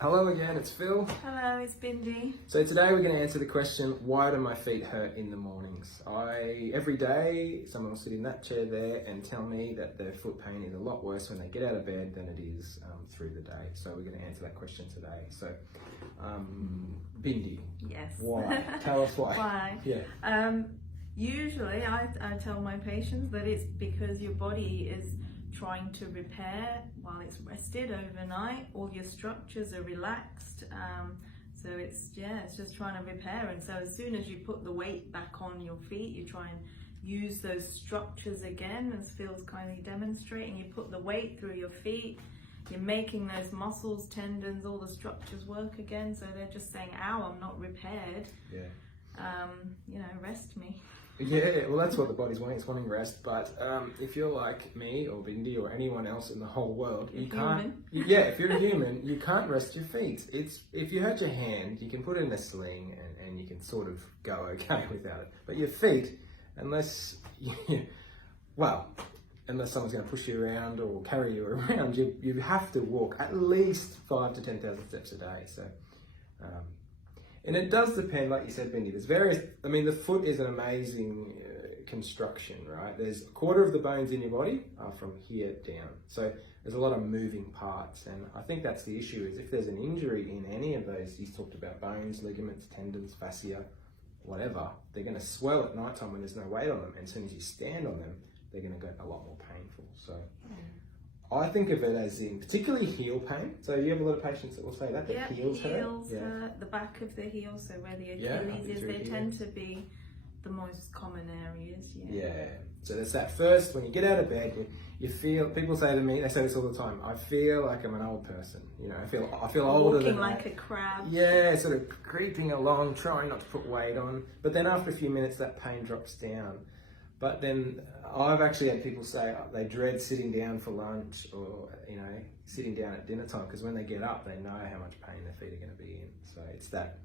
Hello again, it's Phil. Hello, it's Bindy. So today we're going to answer the question, why do my feet hurt in the mornings? Every day, someone will sit in that chair there and tell me that their foot pain is a lot worse when they get out of bed than it is through the day. So we're going to answer that question today. So, Bindy. Yes. Why? Tell us why. Why? Yeah. Usually I tell my patients that it's because your body is trying to repair while it's rested overnight. All your structures are relaxed, so it's just trying to repair. And so as soon as you put the weight back on your feet, you try and use those structures again, as Phil's kindly demonstrating. You put the weight through your feet, you're making those muscles, tendons, all the structures work again. So they're just saying, ow, I'm not repaired. Yeah. Rest me. Yeah, well, that's what the body's wanting. It's wanting rest. But if you're like me or Bindy or anyone else in the whole world, you can't. If you're a human, you can't rest your feet. If you hurt your hand, you can put it in a sling and you can sort of go okay without it. But your feet, unless someone's going to push you around or carry you around, you have to walk at least 5,000 to 10,000 steps a day. So. And it does depend, like you said, Bindy, there's various, the foot is an amazing construction, right? There's a quarter of the bones in your body are from here down. So there's a lot of moving parts. And I think that's the issue, is if there's an injury in any of those, he's talked about bones, ligaments, tendons, fascia, whatever, they're going to swell at night time when there's no weight on them. And as soon as you stand on them, they're going to get a lot more painful. So I think of it as in particularly heel pain. So you have a lot of patients that will say that their heels hurt. The back of the heel, so where the Achilles is, they tend to be the most common areas. Yeah. So there's that first, when you get out of bed, you feel, people say to me, they say this all the time, I feel like I'm an old person. I feel older than walking like a crab. Yeah, sort of creeping along, trying not to put weight on. But then after a few minutes, that pain drops down. But then I've actually had people say they dread sitting down for lunch or, sitting down at dinner time, because when they get up, they know how much pain their feet are going to be in. So it's that,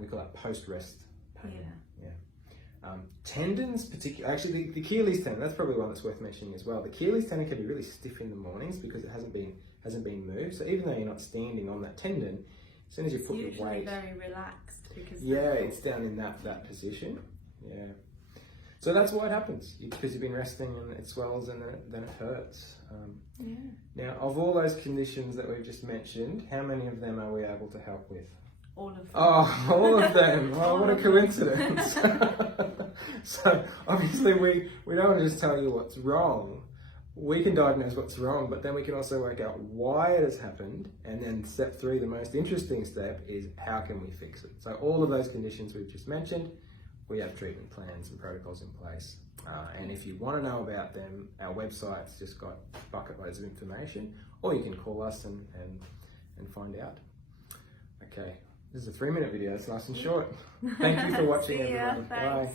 we call that post-rest pain. Yeah. Tendons, particularly, actually the Achilles tendon, that's probably one that's worth mentioning as well. The Achilles tendon can be really stiff in the mornings because it hasn't been moved. So even though you're not standing on that tendon, as soon as you put the weight... It's very relaxed because... Yeah, it's down in that position. Yeah. So that's why it happens, because you've been resting and it swells and then it hurts. Now, of all those conditions that we've just mentioned, how many of them are we able to help with? All of them. Oh, all of them. Oh, what a coincidence. So obviously we don't want to just tell you what's wrong. We can diagnose what's wrong, but then we can also work out why it has happened. And then step 3, the most interesting step, is how can we fix it? So all of those conditions we've just mentioned, we have treatment plans and protocols in place. And if you want to know about them, our website's just got bucket loads of information, or you can call us and find out. Okay, this is a 3-minute video, it's nice and short. Thank you for watching, everyone. Bye.